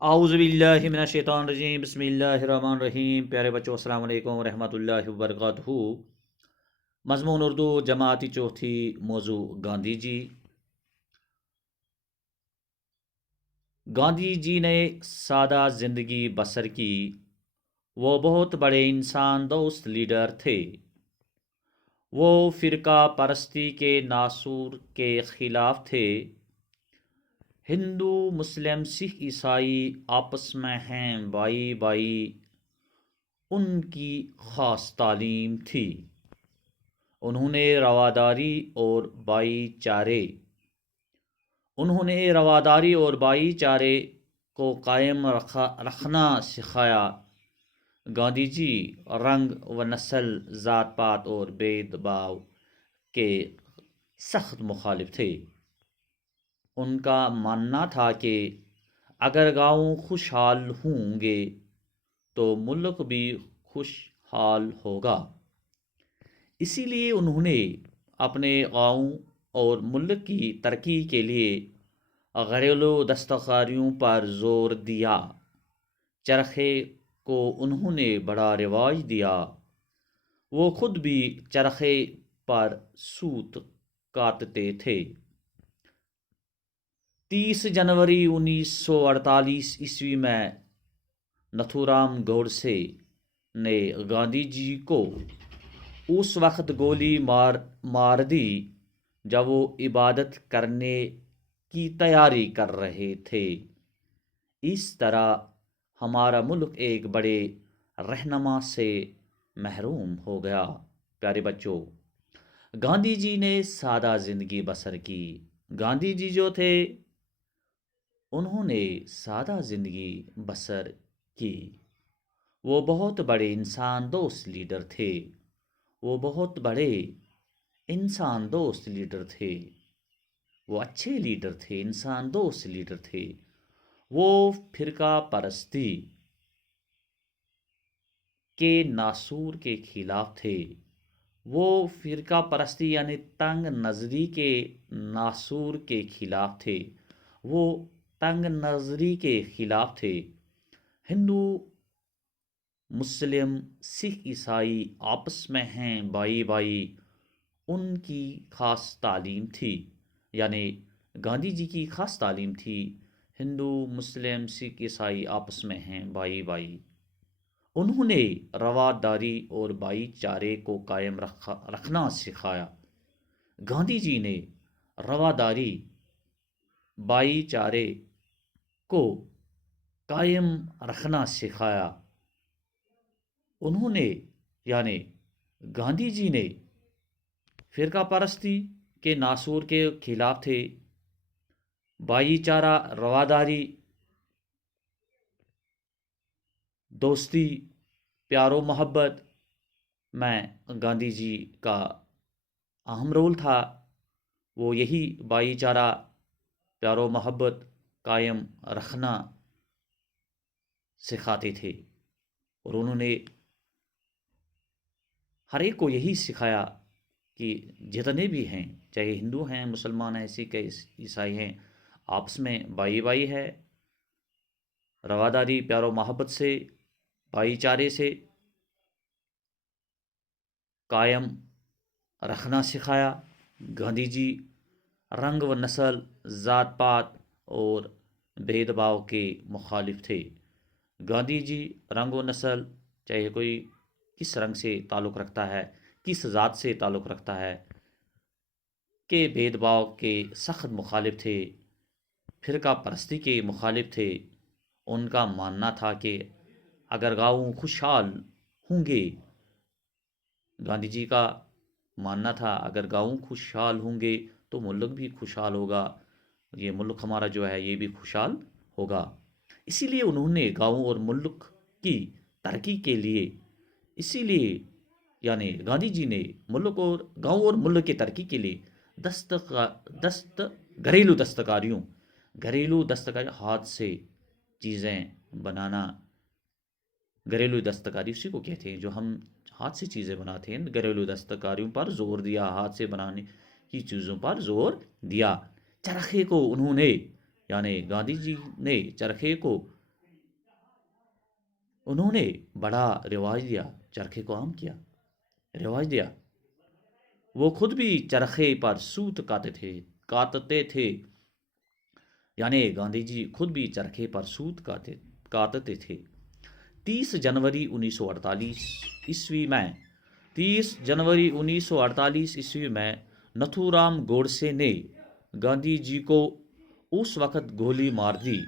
اعوذ باللہ من الشیطان الرجیم، بسم اللہ الرحمن الرحیم۔ پیارے بچوں، السلام علیکم ورحمۃ اللہ وبرکاتہ۔ مضمون اردو جماعتی چوتھی، موضوع گاندھی جی۔ گاندھی جی نے سادہ زندگی بسر کی۔ وہ بہت بڑے انسان دوست لیڈر تھے۔ وہ فرقہ پرستی کے ناصور کے خلاف تھے۔ ہندو مسلم سکھ عیسائی آپس میں ہیں بھائی بھائی، ان کی خاص تعلیم تھی۔ انہوں نے رواداری اور بھائی چارے کو قائم رکھنا سکھایا۔ گاندھی جی رنگ و نسل، ذات پات اور بید باؤ کے سخت مخالف تھے۔ ان کا ماننا تھا کہ اگر گاؤں خوشحال ہوں گے تو ملک بھی خوشحال ہوگا۔ اسی لیے انہوں نے اپنے گاؤں اور ملک کی ترقی کے لیے گھریلو دستکاریوں پر زور دیا۔ چرخے کو انہوں نے بڑا رواج دیا۔ وہ خود بھی چرخے پر سوت کاٹتے تھے۔ 30 جنوری 1948 میں نتھورام گوڈسے نے گاندھی جی کو اس وقت گولی مار دی جب وہ عبادت کرنے کی تیاری کر رہے تھے۔ اس طرح ہمارا ملک ایک بڑے رہنما سے محروم ہو گیا۔ پیارے بچوں، گاندھی جی نے سادہ زندگی بسر کی۔ گاندھی جی جو تھے، انہوں نے سادہ زندگی بسر کی۔ وہ بہت بڑے انسان دوست لیڈر تھے۔ وہ بہت بڑے انسان دوست لیڈر تھے۔ وہ اچھے لیڈر تھے، انسان دوست لیڈر تھے۔ وہ فرقہ پرستی کے ناصور کے خلاف تھے۔ وہ فرقہ پرستی یعنی تنگ نظری کے ناصور کے خلاف تھے۔ وہ تنگ نظری کے خلاف تھے۔ ہندو مسلم سکھ عیسائی آپس میں ہیں بھائی بھائی، ان کی خاص تعلیم تھی۔ یعنی گاندھی جی کی خاص تعلیم تھی، ہندو مسلم سکھ عیسائی آپس میں ہیں بھائی بھائی۔ انہوں نے رواداری اور بھائی چارے کو قائم رکھنا سکھایا۔ گاندھی جی نے رواداری، بھائی چارے کو قائم رکھنا سکھایا۔ انہوں نے یعنی گاندھی جی نے فرقہ پرستی کے ناصور کے خلاف تھے۔ بھائی چارہ، رواداری، دوستی، پیار و محبت میں گاندھی جی کا اہم رول تھا۔ وہ یہی بھائی چارہ، پیار و محبت قائم رکھنا سکھاتے تھے، اور انہوں نے ہر ایک کو یہی سکھایا کہ جتنے بھی ہیں، چاہے ہندو ہیں، مسلمان ہیں، سکھ عیسائی ہیں، آپس میں بھائی بھائی ہے۔ رواداری، پیار و محبت سے، بھائی چارے سے قائم رکھنا سکھایا۔ گاندھی جی رنگ و نسل، ذات پات اور بھید بھاؤ کے مخالف تھے۔ گاندھی جی رنگ و نسل، چاہے کوئی کس رنگ سے تعلق رکھتا ہے، کس ذات سے تعلق رکھتا ہے، کے بھید بھاؤ کے سخت مخالف تھے۔ فرقہ پرستی کے مخالف تھے۔ ان کا ماننا تھا کہ اگر گاؤں خوشحال ہوں گے، گاندھی جی کا ماننا تھا اگر گاؤں خوشحال ہوں گے تو ملک بھی خوشحال ہوگا، یہ ملک ہمارا جو ہے یہ بھی خوشحال ہوگا۔ اسی لیے انہوں نے گاؤں اور ملک کی ترقی کے لیے، اسی لیے یعنی گاندھی جی نے ملک اور گاؤں اور ملک کی ترقی کے لیے گھریلو دستکاری، ہاتھ سے چیزیں بنانا، گھریلو دستکاری اسی کو کہتے ہیں جو ہم ہاتھ سے چیزیں بناتے ہیں۔ گھریلو دستکاریوں پر زور دیا، ہاتھ سے بنانے کی چیزوں پر زور دیا۔ چرخے کو انہوں نے یعنی گاندھی جی نے چرخے کو انہوں نے بڑا رواج دیا، چرخے کو عام کیا، رواج دیا۔ وہ خود بھی چرخے پر سوت کاٹتے تھے، یعنی گاندھی جی خود بھی چرخے پر سوت کاٹتے تھے۔ 30 جنوری 1948 ء میں نتھو رام گوڈسے نے گاندھی جی کو اس وقت گولی مار دی۔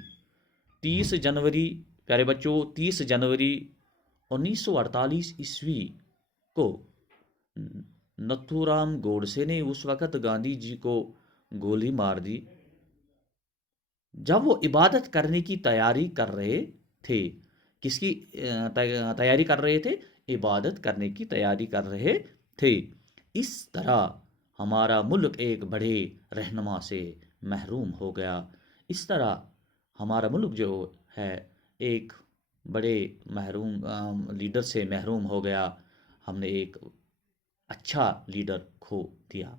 30 جنوری، پیارے بچوں، 30 جنوری 1948 ء کو نتھو رام گوڈسے نے اس وقت گاندھی جی کو گولی مار دی جب وہ عبادت کرنے کی تیاری کر رہے تھے۔ کس کی تیاری کر رہے تھے؟ عبادت کرنے کی تیاری کر رہے تھے۔ اس طرح ہمارا ملک ایک بڑے رہنما سے محروم ہو گیا۔ اس طرح ہمارا ملک جو ہے ایک بڑے لیڈر سے محروم ہو گیا۔ ہم نے ایک اچھا لیڈر کھو دیا۔